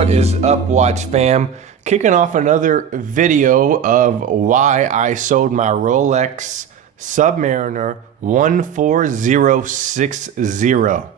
What is up, Watch fam? Kicking off another video of why I sold my Rolex Submariner 14060.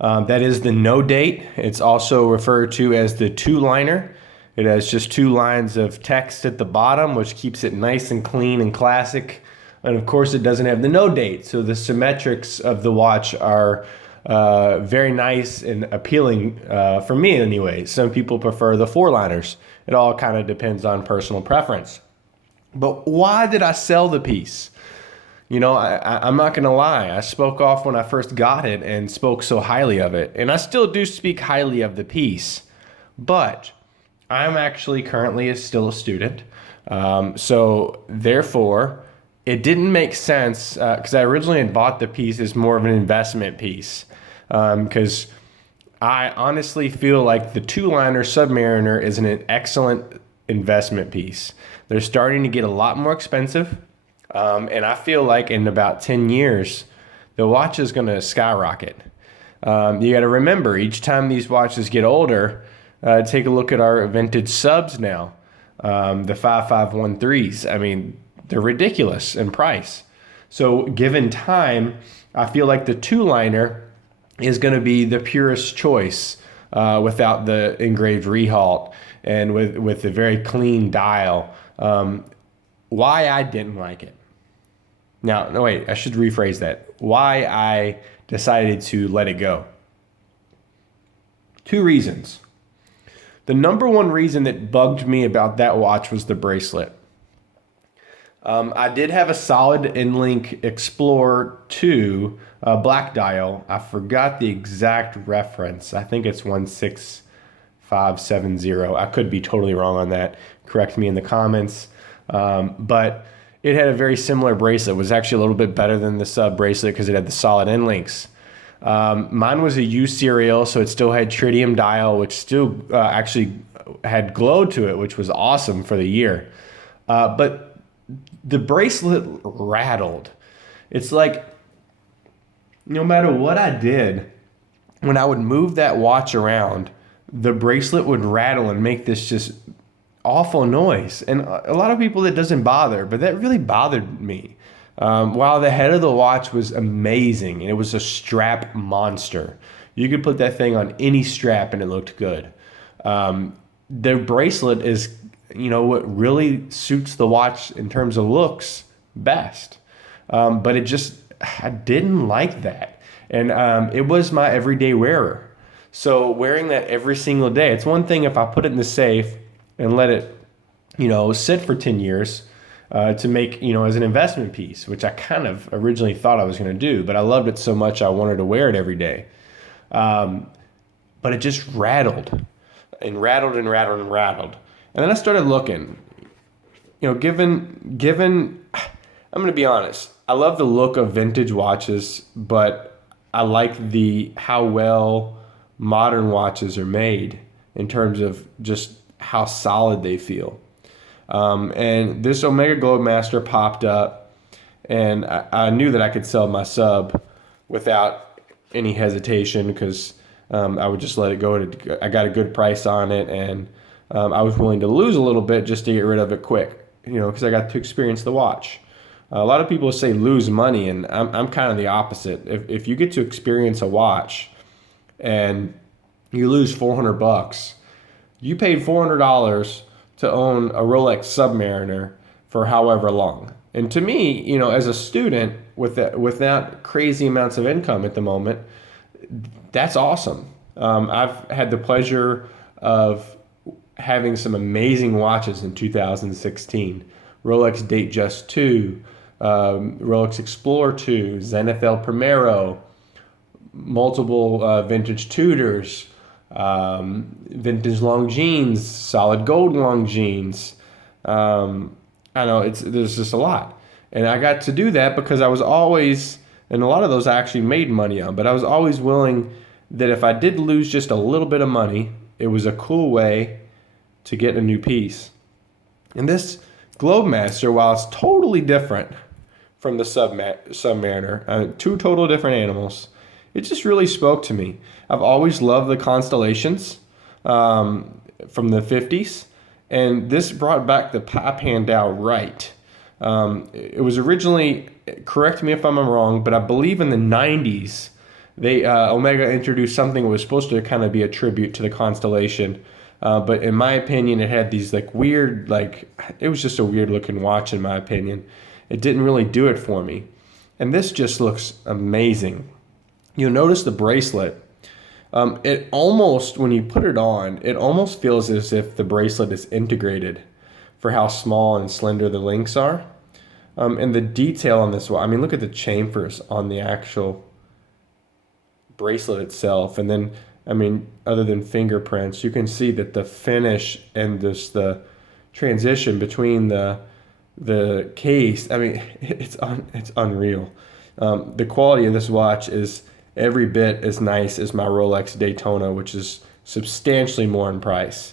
That is the no date. It's also referred to as the two-liner. It has just two lines of text at the bottom, which keeps it nice and clean and classic. And of course, it doesn't have the no date, so the symmetrics of the watch are very nice and appealing for me anyway. Some people prefer the four-liners. It all kind of depends on personal preference. But why did I sell the piece? You know, I'm not going to lie. I spoke off when I first got it and spoke so highly of it. And I still do speak highly of the piece. But I'm actually currently still a student. So therefore, it didn't make sense because I originally had bought the piece as more of an investment piece. Because I honestly feel like the two-liner Submariner is an excellent investment piece. They're starting to get a lot more expensive. And I feel like in about 10 years, the watch is going to skyrocket. You got to remember, each time these watches get older, take a look at our vintage subs now, the 5513s. I mean, they're ridiculous in price. So given time, I feel like the two-liner is going to be the purest choice without the engraved rehalt and with the very clean dial. Why I didn't like it. Now, no, wait, I should rephrase that. Why I decided to let it go. Two reasons. The number one reason that bugged me about that watch was the bracelet. I did have a solid InLink Explorer 2 black dial. I forgot the exact reference. I think it's 16570. I could be totally wrong on that. Correct me in the comments. But it had a very similar bracelet. It was actually a little bit better than the sub bracelet because it had the solid InLinks. Mine was a U serial, so it still had tritium dial, which still actually had glow to it, which was awesome for the year. But the bracelet rattled. It's like no matter what I did, when I would move that watch around, the bracelet would rattle and make this just awful noise. And a lot of people, that doesn't bother, but that really bothered me. While the head of the watch was amazing, and it was a strap monster. You could put that thing on any strap and it looked good. The bracelet is, you know, what really suits the watch in terms of looks best. But it just, I didn't like that. And it was my everyday wearer. So wearing that every single day, it's one thing if I put it in the safe and let it, you know, sit for 10 years to make, you know, as an investment piece, which I kind of originally thought I was going to do, but I loved it so much I wanted to wear it every day. But it just rattled and rattled and rattled and rattled. And then I started looking, you know, given, I'm going to be honest, I love the look of vintage watches, but I like how well modern watches are made in terms of just how solid they feel. And this Omega Globemaster popped up, and I knew that I could sell my sub without any hesitation because I would just let it go. I got a good price on it, and I was willing to lose a little bit just to get rid of it quick, you know, because I got to experience the watch. A lot of people say lose money, and I'm kind of the opposite. If you get to experience a watch and you lose $400, you paid $400 to own a Rolex Submariner for however long. And to me, you know, as a student without crazy amounts of income at the moment, that's awesome. I've had the pleasure of having some amazing watches in 2016. Rolex Datejust 2, Rolex Explorer 2, Zenith El Primero, multiple vintage Tudors, vintage Longines, solid gold Longines. I know there's just a lot. And I got to do that because I was always, and a lot of those I actually made money on, but I was always willing that if I did lose just a little bit of money, it was a cool way to get a new piece. And this Globemaster, while it's totally different from the Submariner, two total different animals, it just really spoke to me. I've always loved the constellations. from the 50s, and this brought back the pop hand dial right. It was originally, correct me if I'm wrong, but I believe in the 90s, Omega introduced something that was supposed to kind of be a tribute to the constellation. But in my opinion, it had these like weird, it was just a weird looking watch in my opinion. It didn't really do it for me. And this just looks amazing. You'll notice the bracelet. It almost, when you put it on, it almost feels as if the bracelet is integrated for how small and slender the links are. And the detail on this, I mean, look at the chamfers on the actual bracelet itself. And then, I mean, other than fingerprints, you can see that the finish and just the transition between the case, I mean, it's unreal. The quality of this watch is every bit as nice as my Rolex Daytona, which is substantially more in price.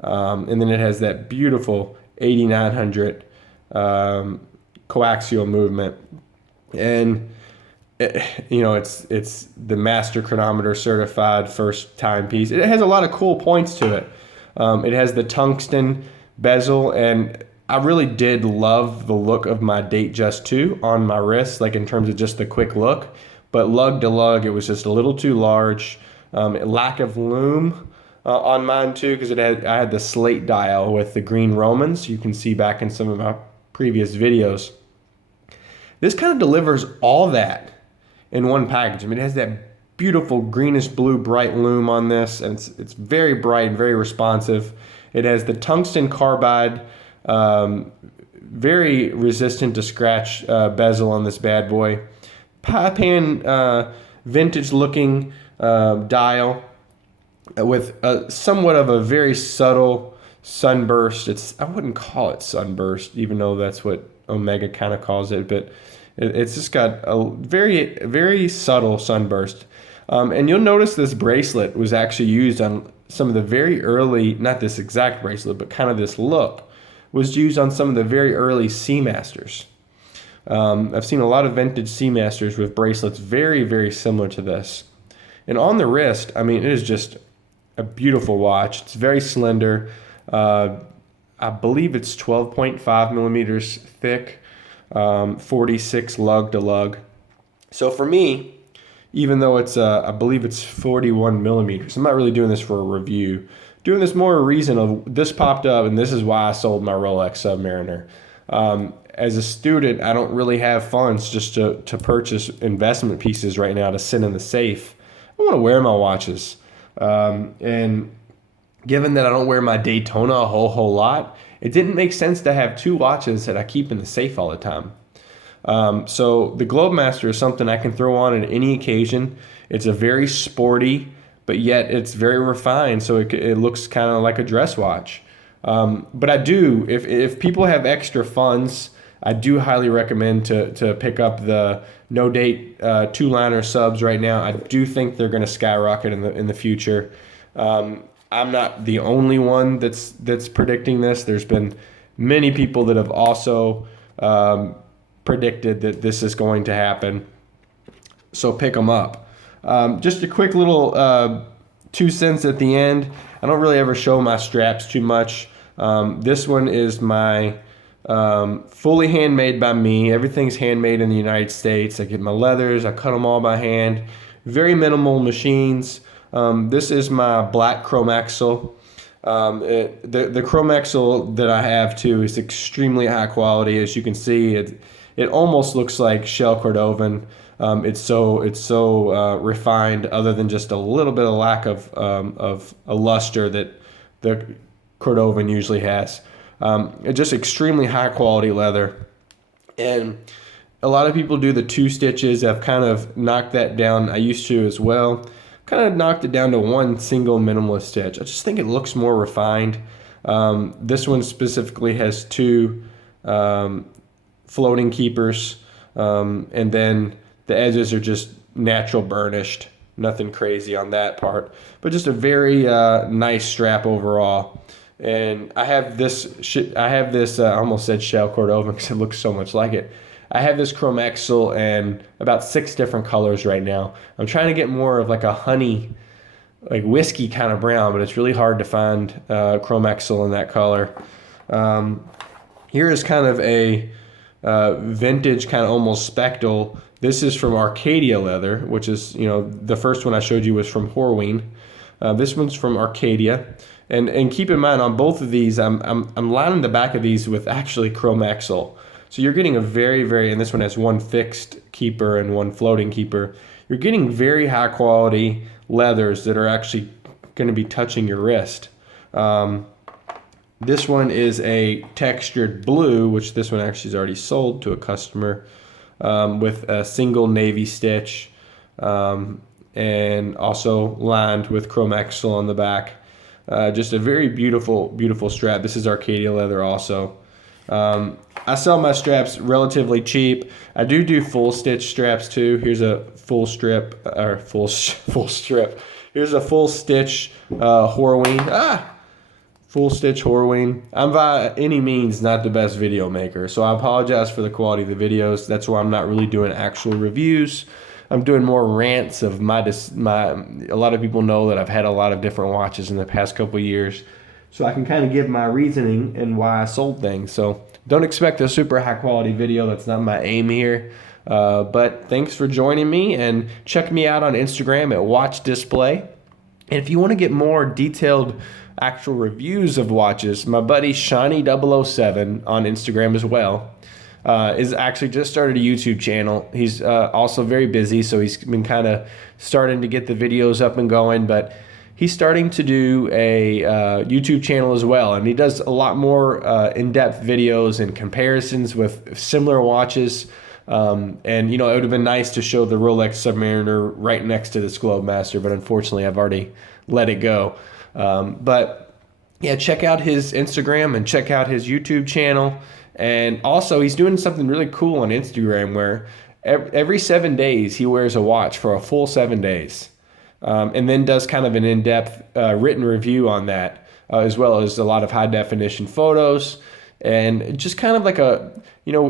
And then it has that beautiful 8900 coaxial movement. And it's the master chronometer certified first timepiece. It has a lot of cool points to it. It has the tungsten bezel, and I really did love the look of my Datejust 2 on my wrist, like in terms of just the quick look. But lug to lug, it was just a little too large. Lack of lume on mine too, because I had the slate dial with the green Romans. You can see back in some of my previous videos. This kind of delivers all that in one package. I mean, it has that beautiful greenish blue bright lume on this, and it's very bright and very responsive. It has the tungsten carbide, very resistant to scratch bezel on this bad boy. Pop hand vintage looking dial with somewhat of a very subtle sunburst. I wouldn't call it sunburst, even though that's what Omega kind of calls it, but it's just got a very, very subtle sunburst. And you'll notice this bracelet was actually used on some of the very early, not this exact bracelet, but kind of this look, was used on some of the very early Seamasters. I've seen a lot of vintage Seamasters with bracelets very, very similar to this. And on the wrist, I mean, it is just a beautiful watch. It's very slender. I believe it's 12.5 millimeters thick, 46 lug to lug. So for me, even though I believe it's 41 millimeters, I'm not really doing this for a review. Doing this more a reason of this popped up, and this is why I sold my Rolex Submariner. As a student, I don't really have funds just to purchase investment pieces right now to sit in the safe. I want to wear my watches. And given that I don't wear my Daytona a whole lot, it didn't make sense to have two watches that I keep in the safe all the time. So the Globemaster is something I can throw on at any occasion. It's a very sporty, but yet it's very refined, so it looks kind of like a dress watch. But I do, if people have extra funds, I do highly recommend to pick up the No Date two-liner subs right now. I do think they're going to skyrocket in the future. I'm not the only one that's predicting this. There's been many people that have also predicted that this is going to happen. So pick them up. Just a quick little 2 cents at the end. I don't really ever show my straps too much. This one is my fully handmade by me. Everything's handmade in the United States. I get my leathers. I cut them all by hand. Very minimal machines. This is my black chrome axle. The chrome axle that I have too is extremely high quality. As you can see, it almost looks like shell Cordovan. It's so refined, other than just a little bit of lack of a luster that the Cordovan usually has. Just extremely high quality leather, and a lot of people do the 2 stitches. I've kind of knocked that down. I used to as well. Kind of knocked it down to one single minimalist stitch. I just think it looks more refined. This one specifically has 2 floating keepers, and then the edges are just natural burnished. Nothing crazy on that part, but just a very nice strap overall. And I have this. I almost said shell Cordovan because it looks so much like it. I have this chrome axle and about 6 different colors right now. I'm trying to get more of like a honey like whiskey kind of brown, but it's really hard to find Chromexcel in that color. Here is kind of a vintage, kind of almost spectral. This is from Arcadia leather, which is, the first one I showed you was from Horween. This one's from Arcadia. And keep in mind, on both of these, I'm lining the back of these with actually Chromexcel. So you're getting a very, very, and this one has one fixed keeper and one floating keeper. You're getting very high quality leathers that are actually going to be touching your wrist. This one is a textured blue, which this one actually is already sold to a customer, with a single navy stitch, and also lined with Chromexcel on the back. Just a very beautiful, beautiful strap. This is Arcadia leather also. I sell my straps relatively cheap. I do full stitch straps too. Here's a full strip, or full strip. Here's a full stitch Horween. Full stitch Horween. I'm by any means not the best video maker, so I apologize for the quality of the videos. That's why I'm not really doing actual reviews. I'm doing more rants of my. A lot of people know that I've had a lot of different watches in the past couple of years, so I can kind of give my reasoning and why I sold things. So don't expect a super high quality video. That's not my aim here. But thanks for joining me, and check me out on Instagram at Watch Display. And if you want to get more detailed actual reviews of watches, my buddy Shiny007 on Instagram as well is actually just started a YouTube channel. He's also very busy, so he's been kind of starting to get the videos up and going, but he's starting to do a YouTube channel as well, and he does a lot more in-depth videos and comparisons with similar watches. And it would have been nice to show the Rolex Submariner right next to this Globemaster, but unfortunately I've already let it go. But yeah, check out his Instagram and check out his YouTube channel. And also he's doing something really cool on Instagram where every 7 days he wears a watch for a full 7 days. And then does kind of an in-depth written review on that, as well as a lot of high-definition photos, and just kind of like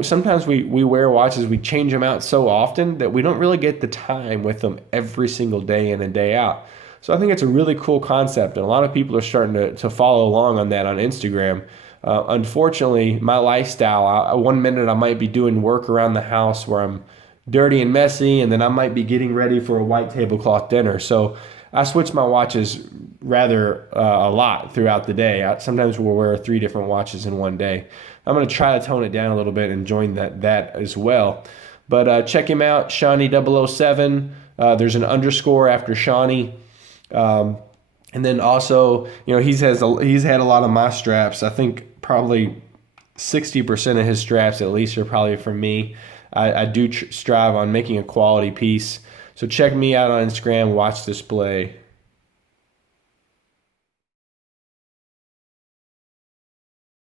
sometimes we wear watches, we change them out so often that we don't really get the time with them every single day in and day out. So I think it's a really cool concept, and a lot of people are starting to follow along on that on Instagram. Unfortunately, my lifestyle, one minute I might be doing work around the house where I'm dirty and messy, and then I might be getting ready for a white tablecloth dinner. So I switch my watches rather a lot throughout the day. Sometimes we'll wear 3 different watches in one day. I'm going to try to tone it down a little bit and join that as well. But check him out, Shiny007. There's an underscore after Shiny. And then also, he's had a lot of my straps. I think probably 60% of his straps at least are probably from me. I do strive on making a quality piece. So check me out on Instagram, Watch Display.